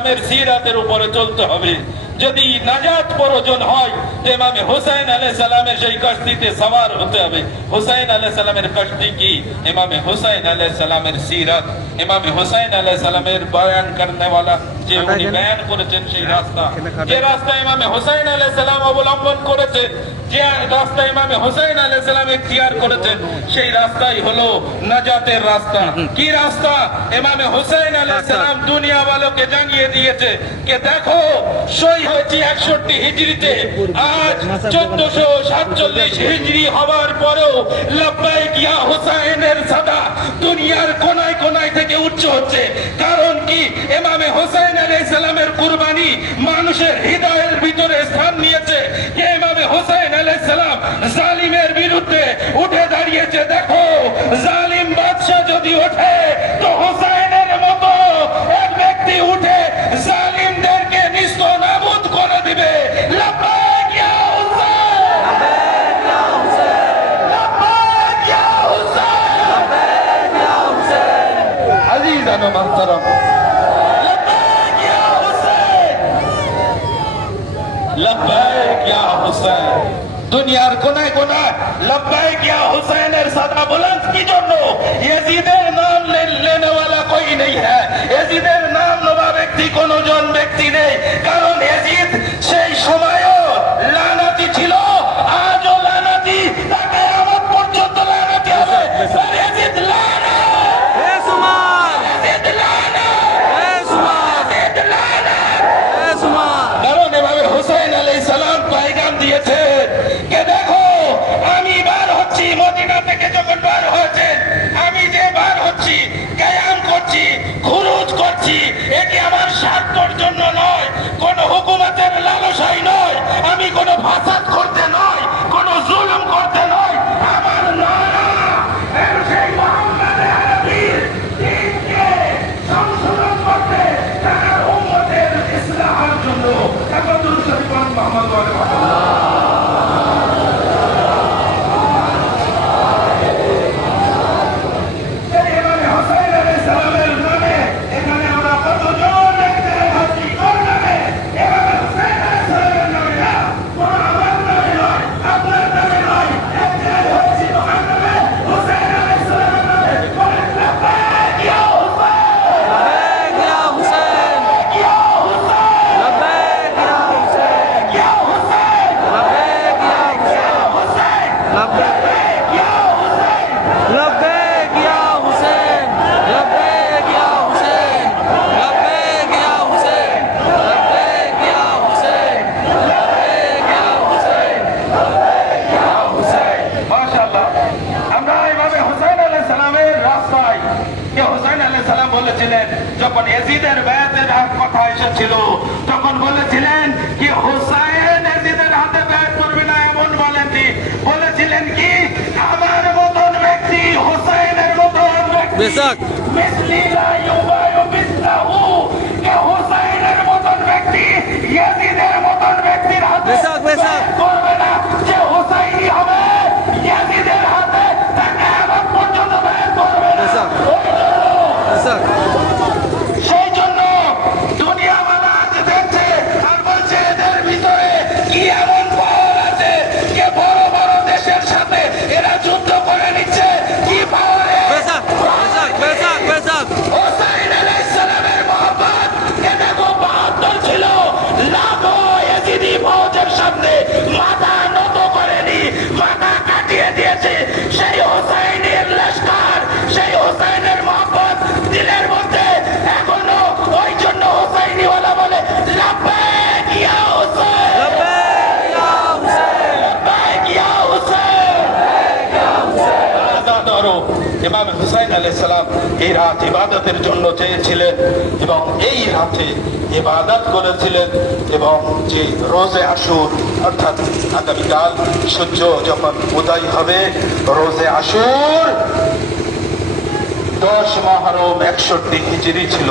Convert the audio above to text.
সালামের সিরাতের উপরে চলতে হবে। যদি নাজাত প্রয়োজন হয় তো ইমামে হুসাইন আলাইহিস সালামের সেই কশতিতে সওয়ার হতে হবে। হুসাইন আলাইহিস সালামের কশতি কি? ইমামে হুসাইন আলাইহিস সালামের সিরাত, ইমামে হুসাইন আলাইহিস সালামের বয়ান করনে वाला যে উনি বয়ান করেছেন সেই রাস্তা, যে রাস্তা ইমামে হুসাইন আলাইহিস সালাম অবলম্বন করেছে, যে রাস্তা ইমামে হুসাইন আলাইহিস সালাম ইখতিয়ার করেছেন, সেই রাস্তাই হলো নাজাতের রাস্তা। কি রাস্তা? ইমামে হুসাইন আলাইহিস সালাম দুনিয়া वालोंকে জানিয়ে দিয়েছে যে দেখো, সই হয়েছে 61 হিজরিতে, আজ 1447 হিজরি হওয়ার পরেও লব্বাইক ইয়া হুসাইনের সাদা দুনিয়ার কোনায় কোনায় থেকে উচ্চ হচ্ছে। কারণ কি? ইমামে হুসাইন আলাইহিস সালামের কুরবানি মানুষের হৃদয়ের ভিতরে স্থান নিয়েছে। যে ইমামে হুসাইন আলাইহিস সালাম জালিমের বিরুদ্ধে উঠে দাঁড়িয়েছে। দেখো, জালিম বাদশা যদি ওঠে তো হুসাইনের মতো এক ব্যক্তি উঠে জালিমদেরকে নিস্তনাবুদ করে দিবে। লব্বাইক ইয়া হুসাইন, লব্বাইক ইয়া হুসাইন, লব্বাইক ইয়া হুসাইন, লব্বাইক ইয়া হুসাইন। আজিজান ওয়া মুহতারাম, লব্বাইক ইয়া হুসাইন, লব্বাইক ইয়া হুসাইন। দুনিয়ার কোনায় কোনায় লব্বাইক ইয়া হুসাইনের সাদা বুলंद কি জন্য? ইয়াজিদের নাম लेने वाला कोई नहीं है। ইয়াজিদের নাম নেওয়া ব্যক্তি কোন জন ব্যক্তি নেই। কারণ ইয়াজিদ সেই সময়ও লানাতি ছিল, আজও লানাতি, তাকে কিয়ামত পর্যন্ত লানাতি হবে। ইয়াজিদ লানাত, হে সুমান, ইয়াজিদ লানাত, হে সুমান, ইয়াজিদ লানাত, হে সুমান। কারণ এভাবে হুসাইন আলাইহিস সালাম পয়গাম দিয়েছেন যে দেখো, আমি বার হচ্ছি মদিনা থেকে। যখন বার হয়েছেন, আমি যে বার হচ্ছি, কিয়াম করছি, খুরুজ করছি, এটি আমার স্বার্থের জন্য নয়, কোন হুকুমতের লালসাই নয়, আমি কোন ফাসাদ করতে নয়, কোন জুলুম করতে নয়। আমার নারা সেই মুহাম্মদ আরবীর দিনকে সংশোধন করতে, তার উম্মতের ইসলামের জন্য। তাকবীর শরীফ মুহাম্মদ ওয়া আলিহি। যখন ইয়াজিদের বায়াতের কথা এসেছিল, তখন বলেছিলেন কি হুসাইন ইয়াজিদের হাতে বায়াত করবে না, এমন বলেননি। বলেছিলেন কি, আমার মতন ব্যক্তি, হুসাইনের মতন ব্যক্তি, মিসলি লা ইউবায়ু মিসলাহু, কে হুসাইনের মতন ব্যক্তি ইয়াজিদের মতন ব্যক্তির হাতে বায়াত করবে না। যে হুসাইনি হবে ইয়াজিদের হাতে, তাকে কিয়ামত পর্যন্ত বায়াত করবে না। সেই জন্য দুনিয়াওয়ালা আজ দেখছে আর বলছে এদের ভিতরে কি এমন পাওয়ার আছে যে বড় বড় দেশের সাথে এরা যুদ্ধ করে নিচ্ছে। কি পাওয়ার? হুসাইন আলাইহিস সালামের মহব্বত কে দেখো ৭২ ছিল, লাখো ইয়াজিদি ফৌজের সামনে মাথা নত করেনি, মাথা কাটিয়ে দিয়েছে। সেই হুসাইনের লস্কর, সেই হুসাইনের মহব্বত দিলের মধ্যে এখনো। ওই জন্য হুসাইনি ওয়ালা বলে লব্বাইক ইয়া হুসাইন, লব্বাইক ইয়া হুসাইন, লব্বাইক ইয়া হুসাইন, লব্বাইক ইয়া হুসাইন। আজাদ করো। ইমাম হুসাইন আলাইহিস সালাম এই রাত ইবাদতের জন্য চেয়েছিলেন এবং এই রাতে ইবাদত করেছিলেন। এবং যে রোজে আশুর, অর্থাৎ আগামীকাল সূর্য যখন উদয় হবে, রোজে আশুর 10 মুহররম 61 হিজরি ছিল।